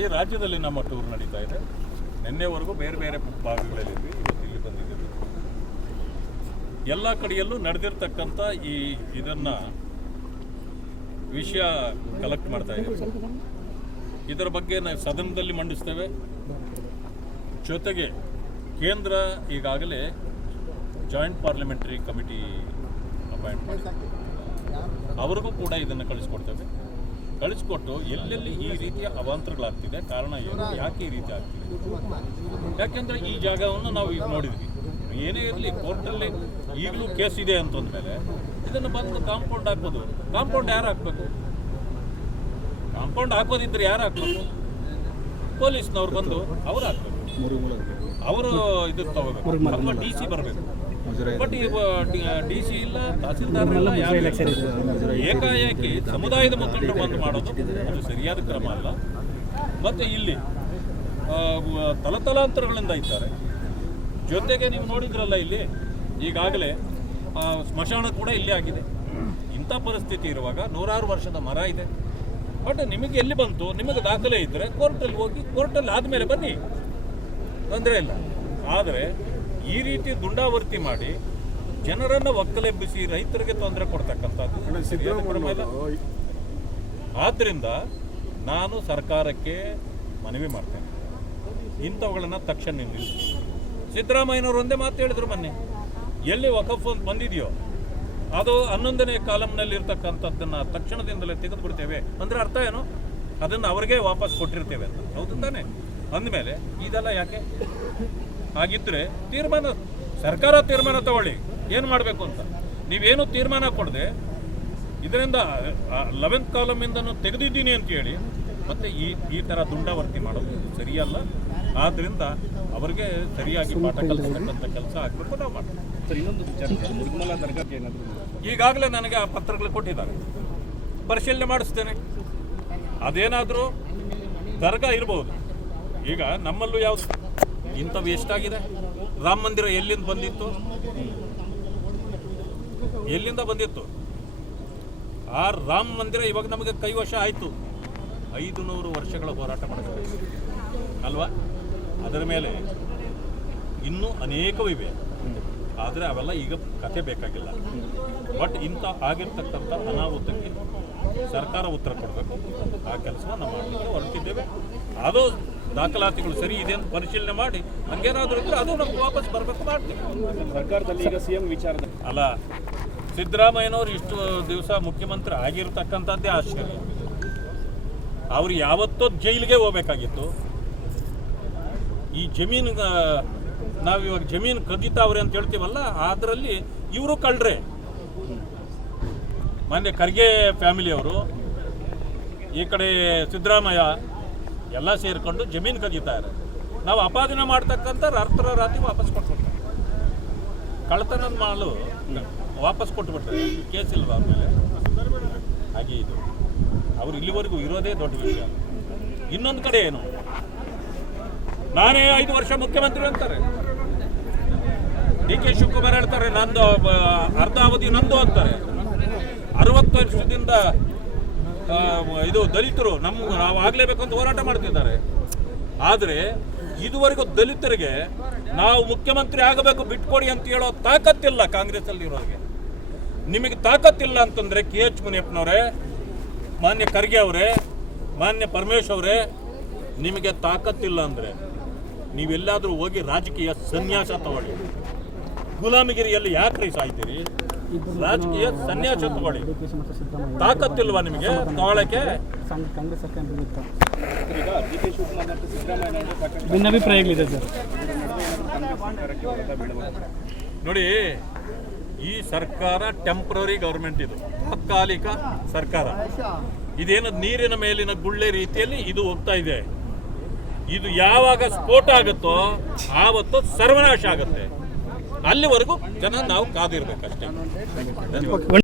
ಈ ರಾಜ್ಯದಲ್ಲಿ ನಮ್ಮ ಟೂರ್ ನಡೀತಾ ಇದೆ. ನಿನ್ನೆವರೆಗೂ ಬೇರೆ ಬೇರೆ ಭಾಗಗಳಲ್ಲಿದ್ವಿ, ಇವತ್ತು ಇಲ್ಲಿ ಬಂದಿದ್ದೀವಿ. ಎಲ್ಲ ಕಡೆಯಲ್ಲೂ ನಡೆದಿರ್ತಕ್ಕಂಥ ಇದನ್ನು ವಿಷಯ ಕಲೆಕ್ಟ್ ಮಾಡ್ತಾ ಇದ್ದೀವಿ. ಇದರ ಬಗ್ಗೆ ನಾವು ಸದನದಲ್ಲಿ ಮಂಡಿಸ್ತೇವೆ. ಜೊತೆಗೆ ಕೇಂದ್ರ ಈಗಾಗಲೇ ಜಾಯಿಂಟ್ ಪಾರ್ಲಿಮೆಂಟರಿ ಕಮಿಟಿ ಅಪಾಯಿಂಟ್ ಮಾಡಿದೆ, ಅವ್ರಿಗೂ ಕೂಡ ಇದನ್ನು ಕಳಿಸ್ಕೊಡ್ತೇವೆ. ಕಳಿಸ್ಕೊಟ್ಟು ಎಲ್ಲೆಲ್ಲಿ ಈ ರೀತಿಯ ಅವಾಂತರಗಳಾಗ್ತಿದೆ, ಕಾರಣ ಏನು, ಯಾಕೆ ಈ ರೀತಿ ಆಗ್ತಿದೆ. ಯಾಕೆಂದರೆ ಈ ಜಾಗವನ್ನು ನಾವು ಈಗ ನೋಡಿದ್ವಿ. ಏನೇ ಇರಲಿ, ಕೋರ್ಟಲ್ಲಿ ಈಗಲೂ ಕೇಸ್ ಇದೆ ಅಂತಂದಮೇಲೆ ಇದನ್ನು ಬಂದು ಕಾಂಪೌಂಡ್ ಹಾಕೋದು. ಕಾಂಪೌಂಡ್ ಯಾರು ಹಾಕಬೇಕು? ಕಾಂಪೌಂಡ್ ಹಾಕೋದಿದ್ರೆ ಯಾರು ಹಾಕಬೇಕು? ಪೊಲೀಸ್ನವ್ರು ಬಂದು ಅವ್ರು ಹಾಕಬೇಕು. ಅವರು ಇದಕ್ಕೆ ತಗೋಬೇಕು ಅಥವಾ ಡಿ ಸಿ ಬರಬೇಕು. ಬಟ್ ಡಿ ಸಿ ಇಲ್ಲ, ತಹಸೀಲ್ದಾರ್ ಇಲ್ಲ, ಯಾರು ಏಕಾಏಕಿ ಸಮುದಾಯದ ಮುಖಂಡರು ಬಂದು ಮಾಡೋದು ಅದು ಸರಿಯಾದ ಕ್ರಮ ಅಲ್ಲ. ಮತ್ತು ಇಲ್ಲಿ ತಲತಲಾಂತರಗಳಿಂದ ಇದ್ದಾರೆ. ಜೊತೆಗೆ ನೀವು ನೋಡಿದ್ರಲ್ಲ, ಇಲ್ಲಿ ಈಗಾಗಲೇ ಸ್ಮಶಾನ ಕೂಡ ಇಲ್ಲೇ ಆಗಿದೆ. ಇಂಥ ಪರಿಸ್ಥಿತಿ ಇರುವಾಗ 100 ವರ್ಷದ ಮರ ಇದೆ. ಬಟ್ ನಿಮಗೆ ಎಲ್ಲಿ ಬಂತು? ನಿಮಗೆ ದಾಖಲೆ ಇದ್ದರೆ ಕೋರ್ಟಲ್ಲಿ ಹೋಗಿ, ಕೋರ್ಟಲ್ಲಿ ಆದಮೇಲೆ ಬನ್ನಿ, ತೊಂದರೆ ಇಲ್ಲ. ಆದರೆ ಈ ರೀತಿ ದುಂಡಾವರ್ತಿ ಮಾಡಿ ಜನರನ್ನು ಒಕ್ಕಲೆಬ್ಬಿಸಿ ರೈತರಿಗೆ ತೊಂದರೆ ಕೊಡ್ತಕ್ಕಂಥದ್ದು ಸರಿಯಾದ ಕ್ರಮ ಇಲ್ಲ. ಆದ್ದರಿಂದ ನಾನು ಸರ್ಕಾರಕ್ಕೆ ಮನವಿ ಮಾಡ್ತೇನೆ, ಇಂಥವುಗಳನ್ನು ತಕ್ಷಣ ನಿಲ್ಲಿಸಿ. ಸಿದ್ದರಾಮಯ್ಯನವರು ಒಂದೇ ಮಾತು ಹೇಳಿದ್ರು ಮೊನ್ನೆ, ಎಲ್ಲಿ ವಕಫ್ ಅಂತ ಬಂದಿದೆಯೋ ಅದು 11ನೇ ಕಾಲಮ್ನಲ್ಲಿ ಇರ್ತಕ್ಕಂಥದ್ದನ್ನು ತಕ್ಷಣದಿಂದಲೇ ತೆಗೆದು ಬಿಡ್ತೇವೆ. ಅಂದರೆ ಅರ್ಥ ಏನು? ಅದನ್ನು ಅವ್ರಿಗೆ ವಾಪಸ್ ಕೊಟ್ಟಿರ್ತೇವೆ ಅಂತ. ಹೌದು ತಾನೆ? ಅಂದಮೇಲೆ ಇದೆಲ್ಲ ಯಾಕೆ? ಹಾಗಿದ್ದರೆ ಸರ್ಕಾರ ತೀರ್ಮಾನ ತಗೊಳ್ಳಿ ಏನು ಮಾಡಬೇಕು ಅಂತ. ನೀವೇನು ತೀರ್ಮಾನ ಕೊಡದೆ ಇದರಿಂದ 11th ಕಾಲಮಿಂದನೂ ತೆಗೆದಿದ್ದೀನಿ ಅಂತ ಹೇಳಿ ಮತ್ತೆ ಈ ಥರ ದುಂಡಾವರ್ತಿ ಮಾಡೋದು ಸರಿಯಲ್ಲ. ಆದ್ದರಿಂದ ಅವರಿಗೆ ಸರಿಯಾಗಿ ಪಾಠ ಕಲಿಸ್ತಕ್ಕಂಥ ಕೆಲಸ ಆಗಬೇಕು, ನಾವು ಮಾಡ್ತೀವಿ. ಸರ್, ಇನ್ನೊಂದು ನಿರ್ಮಲಾ ದರ್ಗಾಕ್ಕೆ ಏನಾದರೂ ಈಗಾಗಲೇ ನನಗೆ ಆ ಪತ್ರಗಳು ಕೊಟ್ಟಿದ್ದಾರೆ, ಪರಿಶೀಲನೆ ಮಾಡಿಸ್ತೇನೆ. ಅದೇನಾದರೂ ದರ್ಗಾ ಇರ್ಬೋದು. ಈಗ ನಮ್ಮಲ್ಲೂ ಯಾವುದು ಇಂಥವು ಎಷ್ಟಾಗಿದೆ? ರಾಮ ಮಂದಿರ ಎಲ್ಲಿಂದ ಬಂದಿತ್ತು? ಎಲ್ಲಿಂದ ಬಂದಿತ್ತು? ಆ ರಾಮ ಮಂದಿರ ಇವಾಗ ನಮಗೆ ಕೈವಶ ಆಯಿತು. 500 ವರ್ಷಗಳ ಹೋರಾಟ ಮಾಡಬೇಕು ಅಲ್ವಾ? ಅದರ ಮೇಲೆ ಇನ್ನೂ ಅನೇಕವಿವೆ. ಆದರೆ ಅವೆಲ್ಲ ಈಗ ಕತೆ ಬೇಕಾಗಿಲ್ಲ. ಬಟ್ ಇಂಥ ಆಗಿರ್ತಕ್ಕಂಥ ಅನಾಹುತಕ್ಕೆ ಸರ್ಕಾರ ಉತ್ತರ ಕೊಡಬೇಕು. ಆ ಕೆಲಸವನ್ನು ನಾವು ಮಾಡಲಿಕ್ಕೆ ಹೊರಟಿದ್ದೇವೆ. ಅದು ದಾಖಲಾತಿಗಳು ಸರಿ ಇದೆ ಅಂತ ಪರಿಶೀಲನೆ ಮಾಡಿ ಹಂಗೇನಾದರೂ ಇದ್ದರೆ ಅದು ನಮ್ಗೆ ವಾಪಸ್ ಬರಬೇಕು, ಮಾಡ್ತೀವಿ. ಸರ್ಕಾರದಲ್ಲಿ ಈಗ CM ವಿಚಾರದ ಅಲ್ಲ, ಸಿದ್ದರಾಮಯ್ಯನವರು ಇಷ್ಟು ದಿವಸ ಮುಖ್ಯಮಂತ್ರಿ ಆಗಿರ್ತಕ್ಕಂಥದ್ದೇ ಆಶ್ಚರ್ಯ. ಅವ್ರು ಯಾವತ್ತೋ ಜೈಲಿಗೆ ಹೋಗ್ಬೇಕಾಗಿತ್ತು. ಈ ಜಮೀನು ನಾವಿವಾಗ ಜಮೀನು ಕದೀತಾವ್ರೆ ಅಂತ ಹೇಳ್ತೀವಲ್ಲ, ಅದರಲ್ಲಿ ಇವರು ಕಳ್ರೆ. ಮೊನ್ನೆ ಖರ್ಗೆ ಫ್ಯಾಮಿಲಿಯವರು, ಈ ಕಡೆ ಸಿದ್ದರಾಮಯ್ಯ ಎಲ್ಲ ಸೇರಿಕೊಂಡು ಜಮೀನು ಕದೀತಾರೆ. ನಾವು ಅಪಾದನೆ ಮಾಡ್ತಕ್ಕಂಥ ರಾತ್ರಿ ವಾಪಸ್ ಕೊಟ್ಬಿಡ್ತಾರೆ. ಕಳ್ಳತನದ ಮಾಲು ವಾಪಸ್ ಕೊಟ್ಬಿಟ್ರೆ ಕೇಸ್ ಇಲ್ವ ಅವ್ರ ಮೇಲೆ? ಹಾಗೆ ಇದು ಅವರು ಇಲ್ಲಿವರೆಗೂ ಇರೋದೇ ದೊಡ್ಡ ವಿಷಯ. ಇನ್ನೊಂದು ಕಡೆ ಏನು, ನಾನೇ 5 ವರ್ಷ ಮುಖ್ಯಮಂತ್ರಿ ಅಂತಾರೆ. DK ಶಿವಕುಮಾರ್ ಹೇಳ್ತಾರೆ ನಂದು ಅರ್ಧ ಅವಧಿ ನಂದು ಅಂತಾರೆ. 60 ವರ್ಷದಿಂದ ಇದು ದಲಿತರು ನಾವು ಆಗಲೇಬೇಕು ಅಂತ ಹೋರಾಟ ಮಾಡ್ತಿದ್ದಾರೆ. ಆದರೆ ಇದುವರೆಗೂ ದಲಿತರಿಗೆ ನಾವು ಮುಖ್ಯಮಂತ್ರಿ ಆಗಬೇಕು ಬಿಟ್ಕೊಡಿ ಅಂತ ಹೇಳೋ ತಾಕತ್ತಿಲ್ಲ ಕಾಂಗ್ರೆಸ್ಸಲ್ಲಿರೋರಿಗೆ. ನಿಮಗೆ ತಾಕತ್ತಿಲ್ಲ ಅಂತಂದರೆ KH ಮುನಿಯಪ್ಪನವರೇ, ಮಾನ್ಯ ಖರ್ಗೆ ಅವರೇ, ಮಾನ್ಯ ಪರಮೇಶ್ ಅವರೇ, ನಿಮಗೆ ತಾಕತ್ತಿಲ್ಲ ಅಂದರೆ ನೀವೆಲ್ಲಾದರೂ ಹೋಗಿ ರಾಜಕೀಯ ಸನ್ಯಾಸ ತಗೊಳ್ಳಿ. ಗುಲಾಮಗಿರಿಯಲ್ಲಿ ಯಾಕ್ರಿ ಸಾಯ್ತೀರಿ? ರಾಜಕೀಯ ಸನ್ಯಾಸ ತಗೊಳ್ಳಿ. ತಾಕತ್ತಿಲ್ವಾ ನಿಮಗೆ ತಗೊಳ್ಳಕ್ಕೆ? ಈಗ DK ಶಿವಕುಮಾರ್ ಮತ್ತು ಸಿದ್ದರಾಮಯ್ಯ ಭಿನ್ನಾಭಿಪ್ರಾಯಗಳಿದೆ ಸರ್. ನೋಡಿ, ಈ ಸರ್ಕಾರ ಟೆಂಪ್ರರಿ ಗೌರ್ಮೆಂಟ್, ಇದು ತಾತ್ಕಾಲಿಕ ಸರ್ಕಾರ. ಇದೇನು ನೀರಿನ ಮೇಲಿನ ಗುಳ್ಳೆ ರೀತಿಯಲ್ಲಿ ಇದು ಹೋಗ್ತಾ ಇದೆ. ಇದು ಯಾವಾಗ ಸ್ಫೋಟ ಆಗುತ್ತೋ ಆವತ್ತು ಸರ್ವನಾಶ ಆಗುತ್ತೆ. ಅಲ್ಲಿವರೆಗೂ ಜನ ನಾವು ಕಾದಿರ್ಬೇಕಷ್ಟೇ.